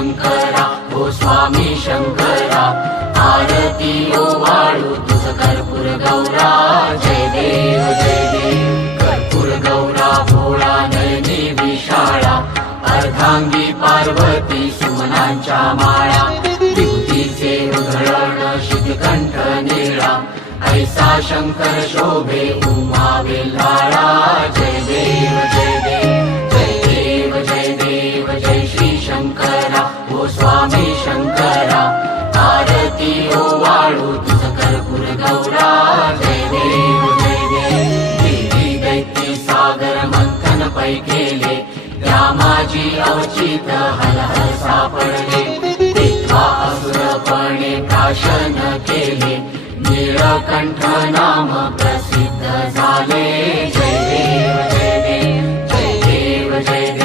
शंकरा ओ स्वामी शंकरा आरती ओवाळू तुझ कर्पूर गौरा जय देव कर्पूर गौरा भोळा नयनी विशाळा अर्धांगी पार्वती सुमनांच्या माळा विभूतीचे उधळण शिखकंठ निळा ऐसा शंकर शोभे उमा वेल्हाळा जय देव जय श्री शंकरा ओ स्वामी शंकरा आरती ओवाळू तुझ कर्पूर गौरा जय देव देवी दैत्य सागर मंथन पै केले त्या माझी अवचित हलहल सापडले तेव्हा असुरपणे प्राशन केले नीळकंठ नाम प्रसिद्ध झाले जय देव